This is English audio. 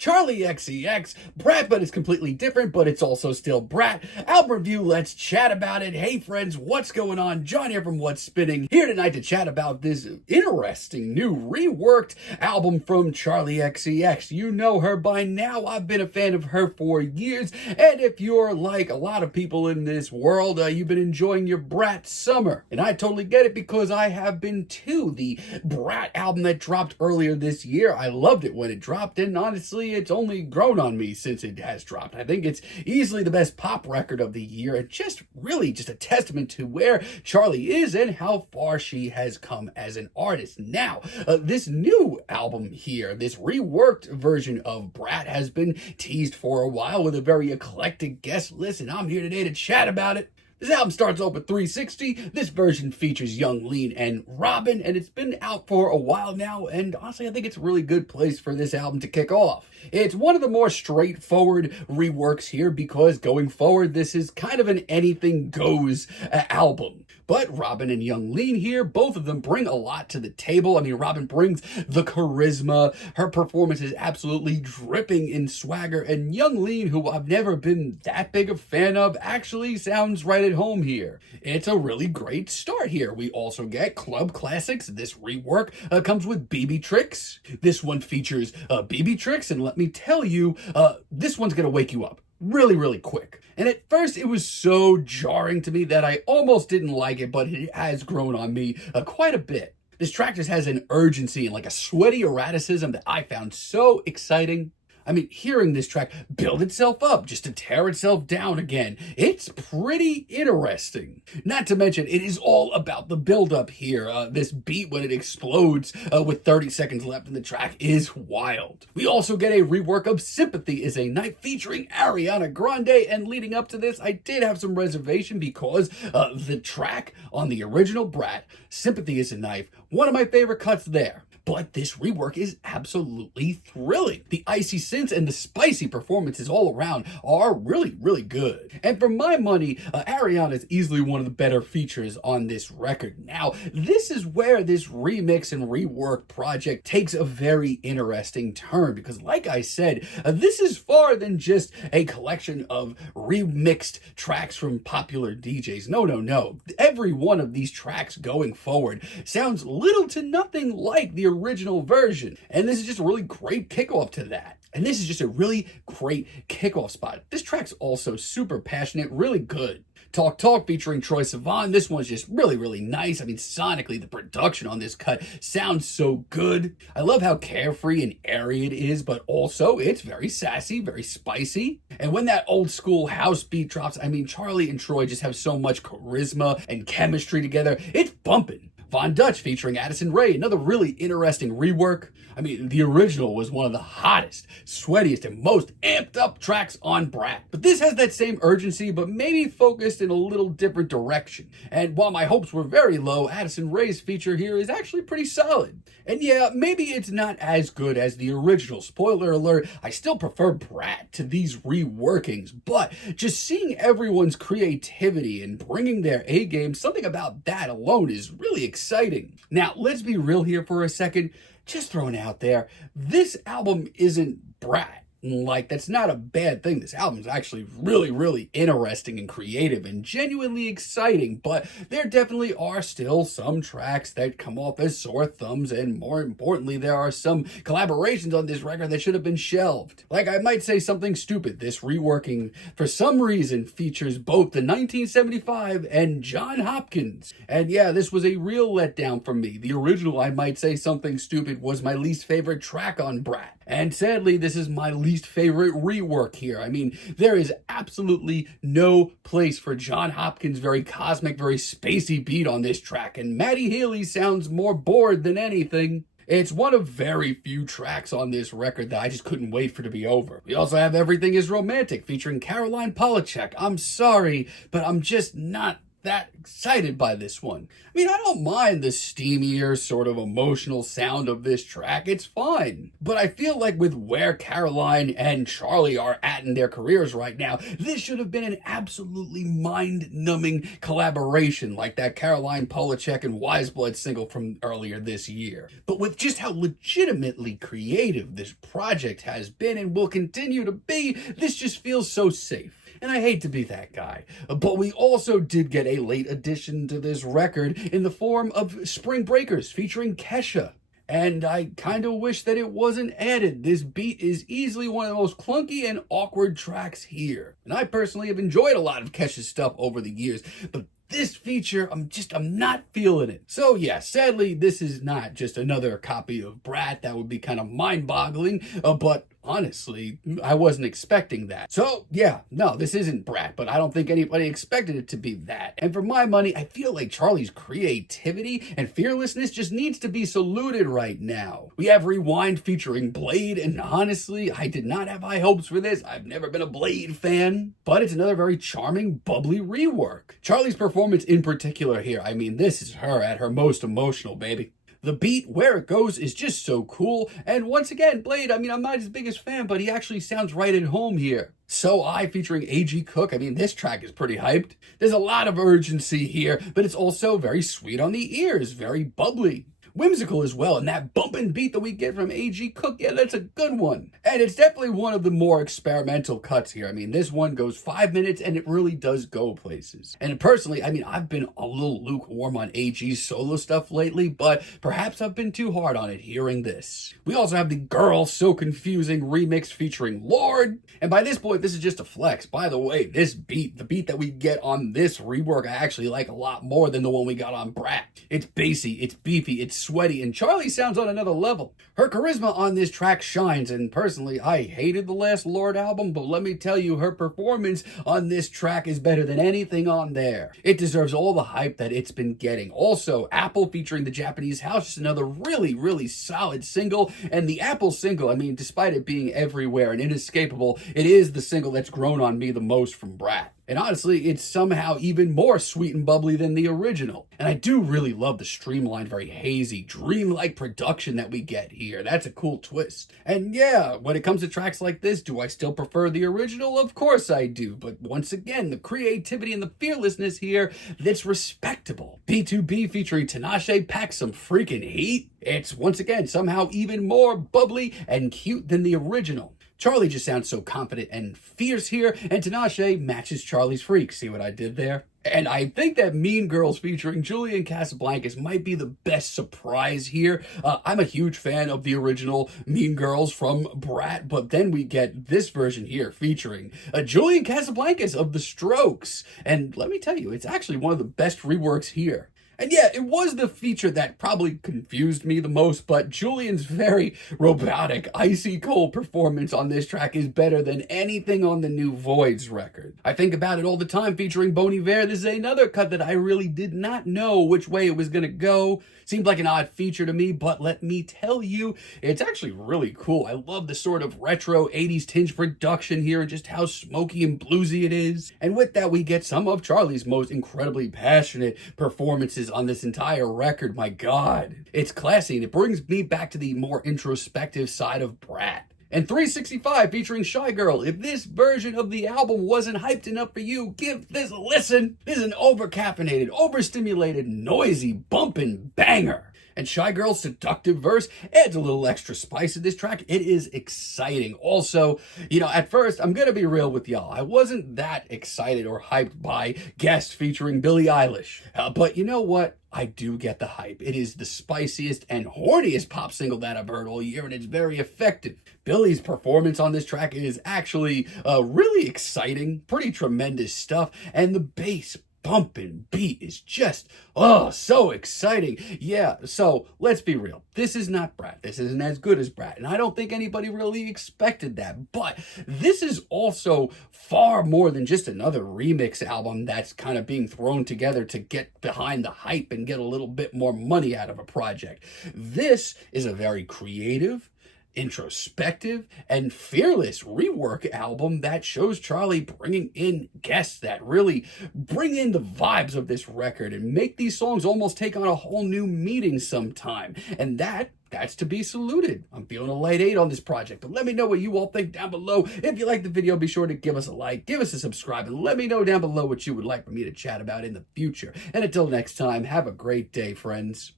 Charli XCX, Brat, but it's completely different, but it's also still Brat. Album review, let's chat about it. Hey friends, what's going on? John here from What's Spinning, here tonight to chat about this interesting new reworked album from Charli XCX. You know her by now. I've been a fan of her for years, and if you're like a lot of people in this world, you've been enjoying your Brat summer. And I totally get it because I have been too. The Brat album that dropped earlier this year, I loved it when it dropped, and honestly, it's only grown on me since it has dropped. I think it's easily the best pop record of the year, and just really just a testament to where Charli is and how far she has come as an artist. Now, this new album here, this reworked version of Brat, has been teased for a while with a very eclectic guest list, and I'm here today to chat about it. This album starts off with 360. This version features Young Lean and Robin, and it's been out for a while now, and honestly, I think it's a really good place for this album to kick off. It's one of the more straightforward reworks here because going forward, this is kind of an anything goes album. But Robin and Young Lean here, both of them bring a lot to the table. I mean, Robin brings the charisma. Her performance is absolutely dripping in swagger, and Young Lean, who I've never been that big a fan of, actually sounds right at home here. It's a really great start here. We also get club classics. This rework comes with BB Tricks. This one features BB Tricks, and let me tell you, this one's gonna wake you up really quick. And at first it was so jarring to me that I almost didn't like it, but it has grown on me quite a bit. This track just has an urgency and like a sweaty eroticism that I found so exciting. I mean, hearing this track build itself up just to tear itself down again, it's pretty interesting. Not to mention, it is all about the build-up here. This beat, when it explodes with 30 seconds left in the track, is wild. We also get a rework of Sympathy is a Knife featuring Ariana Grande, and leading up to this, I did have some reservation because the track on the original Brat, Sympathy is a Knife, one of my favorite cuts there. But this rework is absolutely thrilling. The icy synths and the spicy performances all around are really good. And for my money, Ariana is easily one of the better features on this record. Now, this is where this remix and rework project takes a very interesting turn because, like I said, this is far than just a collection of remixed tracks from popular DJs. No. Every one of these tracks going forward sounds little to nothing like the original version, and this is just a really great kickoff to that. And this is just a really great kickoff spot. This track's also super passionate, really good. Talk featuring Troye Sivan. This one's just really nice. I mean, sonically, the production on this cut sounds so good. I love how carefree and airy it is, but also it's very sassy, very spicy. And when that old school house beat drops, I mean, Charli and Troye just have so much charisma and chemistry together. It's bumping. Von Dutch featuring Addison Rae, another really interesting rework. I mean, the original was one of the hottest, sweatiest, and most amped up tracks on Brat. But this has that same urgency, but maybe focused in a little different direction. And while my hopes were very low, Addison Rae's feature here is actually pretty solid. And yeah, maybe it's not as good as the original. Spoiler alert, I still prefer Brat to these reworkings, but just seeing everyone's creativity and bringing their A game, something about that alone is really exciting. Now, let's be real here for a second. Just throwing it out there, this album isn't Brat. Like, that's not a bad thing. This album is actually really interesting and creative and genuinely exciting, but there definitely are still some tracks that come off as sore thumbs, and more importantly, there are some collaborations on this record that should have been shelved. Like, I might say something stupid. This reworking, for some reason, features both the 1975 and John Hopkins. And yeah, this was a real letdown for me. The original, I might say something stupid, was my least favorite track on Brat. And sadly, this is my least favorite rework here. I mean, there is absolutely no place for John Hopkins' very cosmic, very spacey beat on this track, and Maddie Healy sounds more bored than anything. It's one of very few tracks on this record that I just couldn't wait for to be over. We also have Everything is Romantic featuring Caroline Polachek. I'm sorry, but I'm just not that excited by this one. I mean, I don't mind the steamier, sort of emotional sound of this track. It's fine. But I feel like with where Caroline and Charli are at in their careers right now, this should have been an absolutely mind-numbing collaboration like that Caroline Polachek and Wiseblood single from earlier this year. But with just how legitimately creative this project has been and will continue to be, this just feels so safe. And I hate to be that guy, but we also did get a late addition to this record in the form of Spring Breakers featuring Kesha. And I kind of wish that it wasn't added. This beat is easily one of the most clunky and awkward tracks here. And I personally have enjoyed a lot of Kesha's stuff over the years, but this feature, I'm not feeling it. So yeah, sadly, this is not just another copy of Brat. That would be kind of mind-boggling, but honestly, I wasn't expecting that. So yeah, no, this isn't Brat, but I don't think anybody expected it to be that. And for my money, I feel like Charli's creativity and fearlessness just needs to be saluted right now. We have Rewind featuring Blade, and honestly, I did not have high hopes for this. I've never been a Blade fan, but it's another very charming, bubbly rework. Charli's performance in particular here, I mean, this is her at her most emotional, baby. The beat, where it goes, is just so cool. And once again, Blade, I mean, I'm not his biggest fan, but he actually sounds right at home here. So I featuring A.G. Cook, I mean, this track is pretty hyped. There's a lot of urgency here, but it's also very sweet on the ears, very bubbly. Whimsical as well, and that bumping beat that we get from A.G. Cook, yeah, that's a good one. And it's definitely one of the more experimental cuts here. I mean, this one goes 5 minutes, and it really does go places. And personally, I mean, I've been a little lukewarm on A.G.'s solo stuff lately, but perhaps I've been too hard on it hearing this. We also have the Girl So Confusing remix featuring Lorde, and by this point, this is just a flex. By the way, this beat, the beat that we get on this rework, I actually like a lot more than the one we got on Brat. It's bassy, it's beefy, it's sweaty, and Charli sounds on another level. Her charisma on this track shines, and personally, I hated the last Lorde album, but let me tell you, her performance on this track is better than anything on there. It deserves all the hype that it's been getting. Also, Apple featuring the Japanese House is another really, really solid single, and the Apple single, I mean, despite it being everywhere and inescapable, it is the single that's grown on me the most from Brat. And honestly, it's somehow even more sweet and bubbly than the original. And I do really love the streamlined, very hazy, dreamlike production that we get here. That's a cool twist. And yeah, when it comes to tracks like this, do I still prefer the original? Of course I do. But once again, the creativity and the fearlessness here, that's respectable. B2B featuring Tinashe packs some freaking heat. It's once again somehow even more bubbly and cute than the original. Charli just sounds so confident and fierce here, and Tinashe matches Charli's freak. See what I did there? And I think that Mean Girls featuring Julian Casablancas might be the best surprise here. I'm a huge fan of the original Mean Girls from Brat, but then we get this version here featuring Julian Casablancas of The Strokes. And let me tell you, it's actually one of the best reworks here. And yeah, it was the feature that probably confused me the most, but Julian's very robotic, icy cold performance on this track is better than anything on the new Voids record. I think about it all the time featuring Bon Iver. This is another cut that I really did not know which way it was going to go. Seemed like an odd feature to me, but let me tell you, it's actually really cool. I love the sort of retro 80s tinge production here and just how smoky and bluesy it is. And with that, we get some of Charli's most incredibly passionate performances on this entire record. My God, it's classy, and it brings me back to the more introspective side of Brat. And 365 featuring Shy Girl. If this version of the album wasn't hyped enough for you, give this a listen. This is an overcaffeinated, overstimulated, noisy, bumping banger. And Shy Girl's seductive verse adds a little extra spice to this track. It is exciting. Also, at first, I'm going to be real with y'all. I wasn't that excited or hyped by Guest featuring Billie Eilish. But you know what? I do get the hype. It is the spiciest and horniest pop single that I've heard all year, and it's very effective. Billie's performance on this track is actually really exciting, pretty tremendous stuff, and the bass bumping beat is just, so exciting. Yeah, so let's be real. This is not Brat. This isn't as good as Brat, and I don't think anybody really expected that, but this is also far more than just another remix album that's kind of being thrown together to get behind the hype and get a little bit more money out of a project. This is a very creative, introspective, and fearless rework album that shows Charli bringing in guests that really bring in the vibes of this record and make these songs almost take on a whole new meaning sometime. And that's to be saluted. I'm feeling a light 8 on this project, but let me know what you all think down below. If you like the video, be sure to give us a like, give us a subscribe, and let me know down below what you would like for me to chat about in the future. And until next time, have a great day, friends.